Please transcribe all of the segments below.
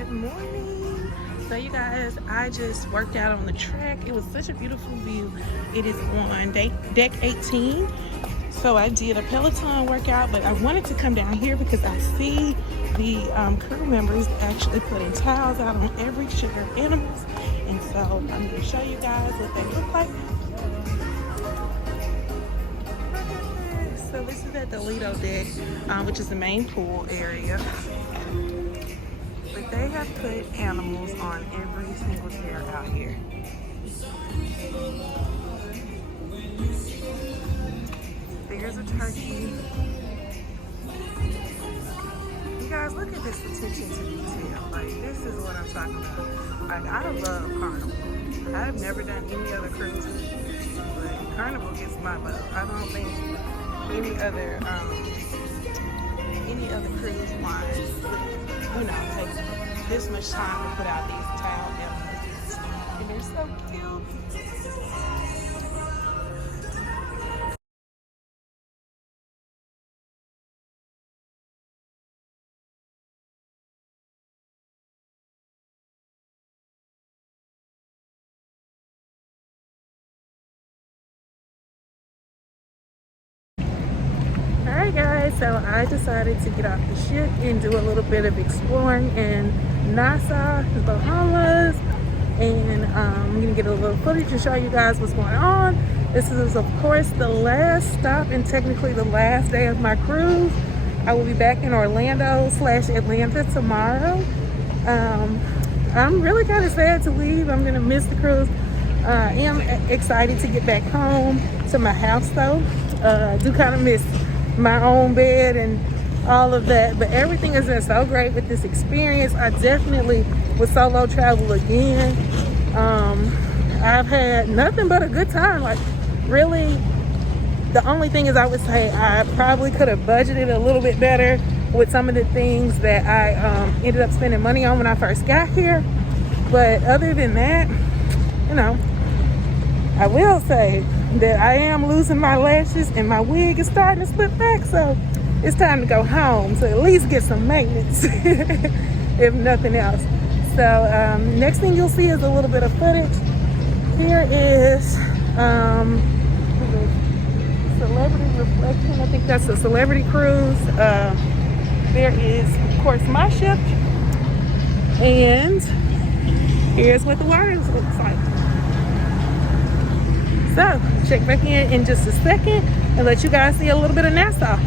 Good morning. So you guys, I just worked out on the track. It was such a beautiful view. It is on deck 18. So I did a Peloton workout, but I wanted to come down here because I see the crew members actually putting towels out on every sugar animals. And so I'm going to show you guys what they look like. So this is at the Lido deck, which is the main pool area. But they have put animals on every single chair out here. There's a turkey. You guys, look at this attention to detail. Like, this is what I'm talking about. Like, I love Carnival. I've never done any other cruises, but Carnival gets my love. I don't think any other cruise lines would, take this much time to put out these towel elements. And they're so cute. Alright guys, so I decided to get off the ship and do a little bit of exploring in Nassau Bahamas, and I'm going to get a little footage to show you guys what's going on. This is of course the last stop and technically the last day of my cruise. I will be back in Orlando/Atlanta tomorrow. I'm really kind of sad to leave. I'm going to miss the cruise. I am excited to get back home to my house though. I do kind of miss my own bed and all of that, but everything has been so great with this experience. I definitely would solo travel again. I've had nothing but a good time. Like, really, the only thing is I would say I probably could have budgeted a little bit better with some of the things that I ended up spending money on when I first got here. But other than that, I will say that I am losing my lashes and my wig is starting to slip back, so it's time to go home to at least get some maintenance, if nothing else. So next thing you'll see is a little bit of footage. Here is Celebrity Reflection. I think that's a celebrity cruise. There is, of course, my ship, and here's what the water looks like. So, check back in just a second and let you guys see a little bit of Nassau.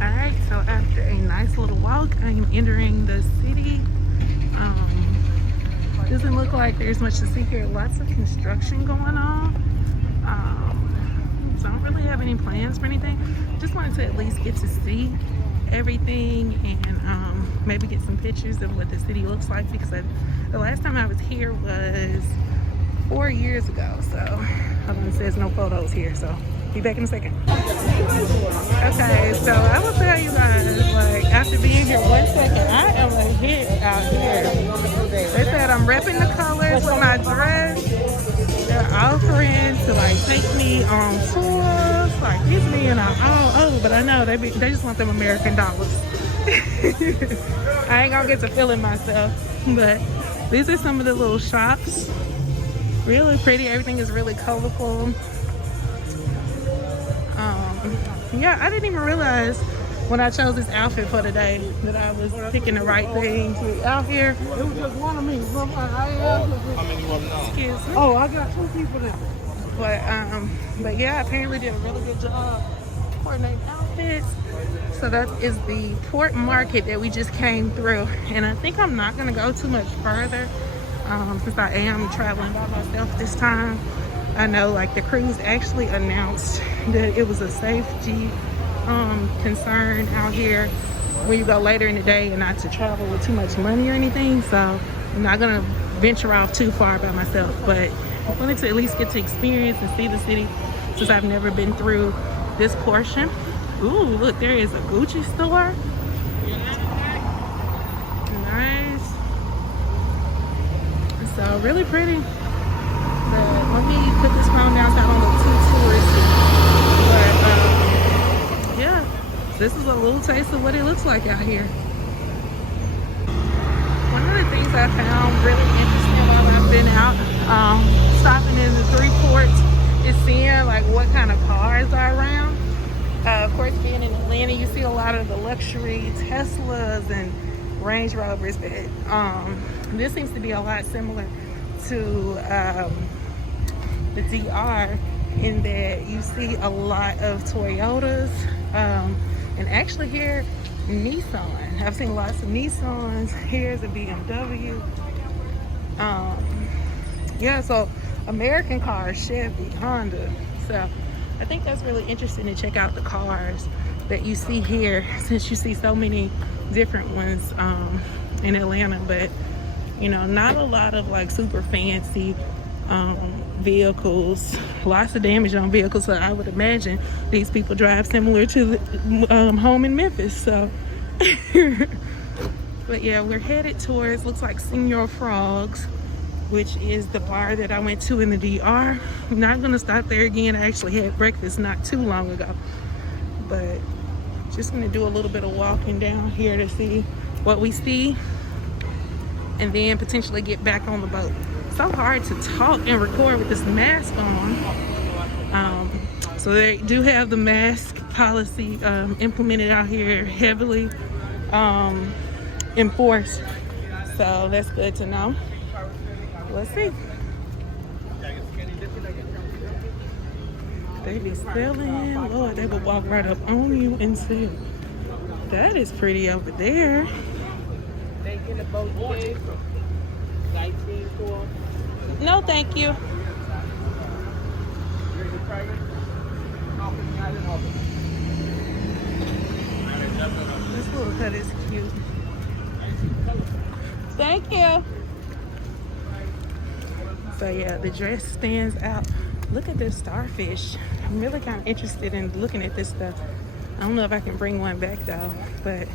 Alright, so after a nice little walk, I am entering the city. Doesn't look like there's much to see here. Lots of construction going on. So I don't really have any plans for anything. Just wanted to at least get to see everything and maybe get some pictures of what the city looks like, because the last time I was here was 4 years ago. So hold on, it says no photos here, so be back in a second. Okay, so I will tell you guys, like, after being here 1 second, I am a hit out here. They said I'm repping the colors with my dress. They're offering to like take me on tours, like give me and oh, but I know they just want them American dollars. I ain't gonna get to feeling myself, but these are some of the little shops. Really pretty. Everything is really colorful. Yeah, I didn't even realize when I chose this outfit for today that I was picking the right thing out here. It was just one of me. Excuse me. Oh, I got 2 people there. But yeah, apparently did a really good job coordinating outfits. So that is the port market that we just came through, and I think I'm not gonna go too much further. Since I am traveling by myself this time. I know like the cruise actually announced that it was a safety concern out here when you go later in the day and not to travel with too much money or anything. So I'm not gonna venture off too far by myself, but I wanted to at least get to experience and see the city since I've never been through this portion. Ooh, look, there is a Gucci store. Nice. So really pretty. But let me put this phone down so I don't look too touristy. But yeah, this is a little taste of what it looks like out here. One of the things I found really interesting while I've been out, stopping in the three ports, is seeing like what kind of cars are around. Of course, being in Atlanta, you see a lot of the luxury Teslas and Range Rovers, but this seems to be a lot similar to the DR, in that you see a lot of Toyotas, and actually here Nissan. I've seen lots of Nissans. Here's a BMW. Yeah, so American cars, Chevy, Honda. So I think that's really interesting to check out the cars that you see here, since you see so many different ones in Atlanta. But you know, not a lot of like super fancy vehicles, lots of damage on vehicles. So I would imagine these people drive similar to the home in Memphis. So but yeah, we're headed towards, looks like Senior Frogs, which is the bar that I went to in the DR. I'm not gonna stop there again. I actually had breakfast not too long ago, but just gonna do a little bit of walking down here to see what we see, and then potentially get back on the boat. So hard to talk and record with this mask on. So they do have the mask policy implemented out here, heavily enforced. So that's good to know. Let's see. They be selling, Lord, they would walk right up on you and sell. That is pretty over there. They get a boat today from sightseeing tour. No, thank you. This little hut is cute. Thank you. So yeah, the dress stands out. Look at this starfish. I'm really kind of interested in looking at this stuff. I don't know if I can bring one back though, but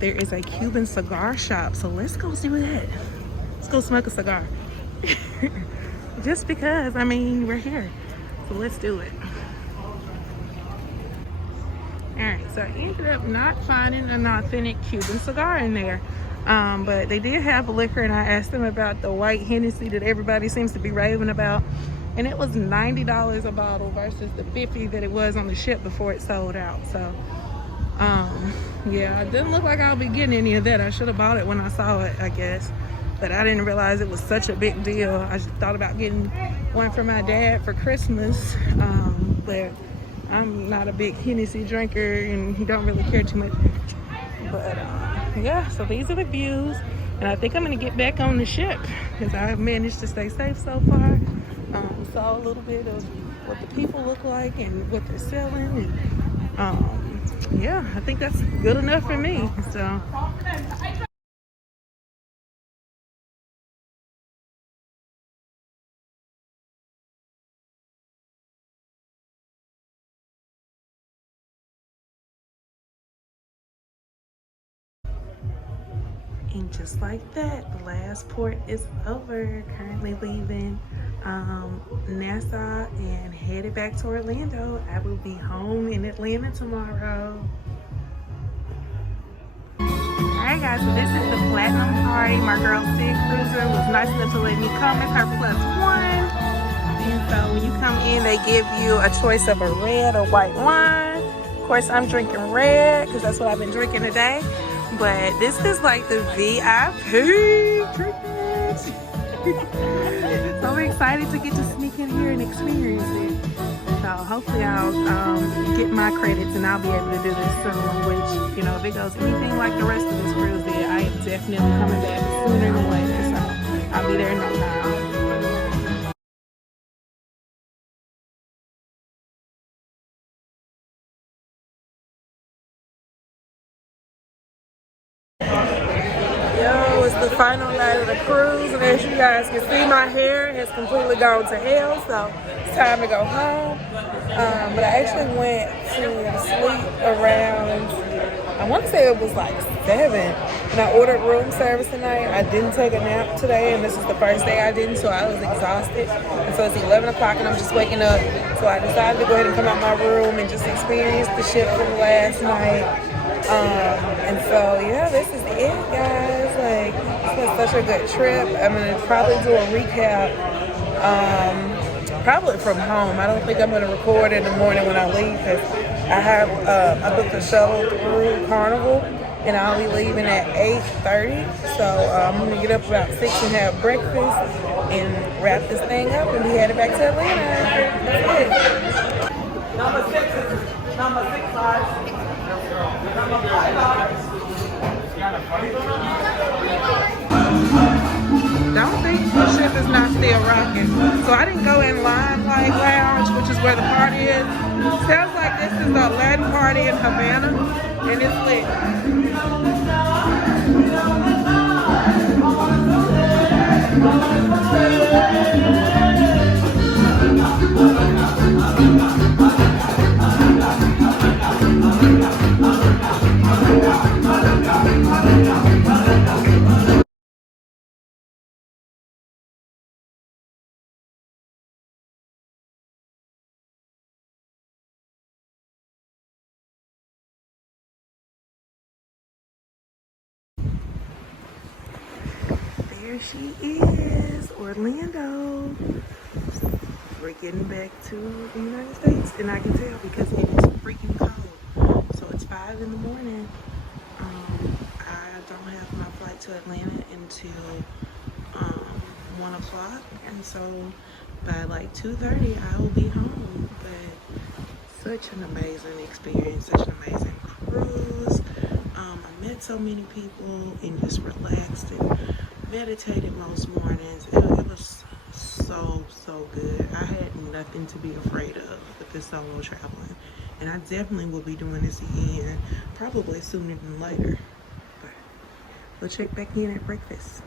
there is a Cuban cigar shop, so let's go do that. Let's go smoke a cigar. Just because, I mean, we're here, so let's do it. All right, so I ended up not finding an authentic Cuban cigar in there. But they did have liquor, and I asked them about the white Hennessy that everybody seems to be raving about, and it was $90 a bottle versus the $50 that it was on the ship before it sold out. So yeah, it didn't look like I'll be getting any of that. I should have bought it when I saw it, I guess, but I didn't realize it was such a big deal. I just thought about getting one for my dad for Christmas, but I'm not a big Hennessy drinker and he don't really care too much. But yeah, so these are the views, and I think I'm gonna get back on the ship because I've managed to stay safe so far. Saw a little bit of what the people look like and what they're selling, and yeah, I think that's good enough for me. So and just like that, the last port is over. Currently leaving Nassau and headed back to Orlando. I will be home in Atlanta tomorrow. Alright guys, so this is the Platinum Party. My girl Sig Cruiser was nice enough to let me come. It's her +1. And so when you come in, they give you a choice of a red or white wine. Of course, I'm drinking red because that's what I've been drinking today. But this is like the VIP treatment. So I'm excited to get to sneak in here and experience it. So hopefully I'll get my credits and I'll be able to do this soon, which, you know, if it goes anything like the rest of this cruise, then I am definitely coming back sooner than later. So I'll be there in no time. It's the final night of the cruise, and as you guys can see, my hair has completely gone to hell, so it's time to go home. But I actually went to sleep around, I want to say it was like 7, and I ordered room service tonight. I didn't take a nap today, and this is the first day I didn't, so I was exhausted. And so it's 11 o'clock, and I'm just waking up, so I decided to go ahead and come out my room and just experience the ship from last night. And And so yeah, this is it, guys. Like, it's been such a good trip. I'm gonna probably do a recap, probably from home. I don't think I'm gonna record in the morning when I leave, because I booked a shuttle through Carnival, and I'll be leaving at 8:30. So I'm gonna get up about 6 and have breakfast and wrap this thing up and be headed back to Atlanta. That's it. Number 6 size. Don't think the ship is not still rocking. So I didn't go in line like lounge, which is where the party is. Sounds like this is the Latin party in Havana, and it's lit. There she is, Orlando. We're getting back to the United States, and I can tell because it is freaking cold. So it's 5 in the morning. I don't have my flight to Atlanta until 1 o'clock, and so by like 2:30 I will be home. But such an amazing experience, such an amazing cruise. I met so many people and just relaxed and meditated most mornings. It was so good. I had nothing to be afraid of with this solo traveling, and I definitely will be doing this again, probably sooner than later. But we'll check back in at breakfast.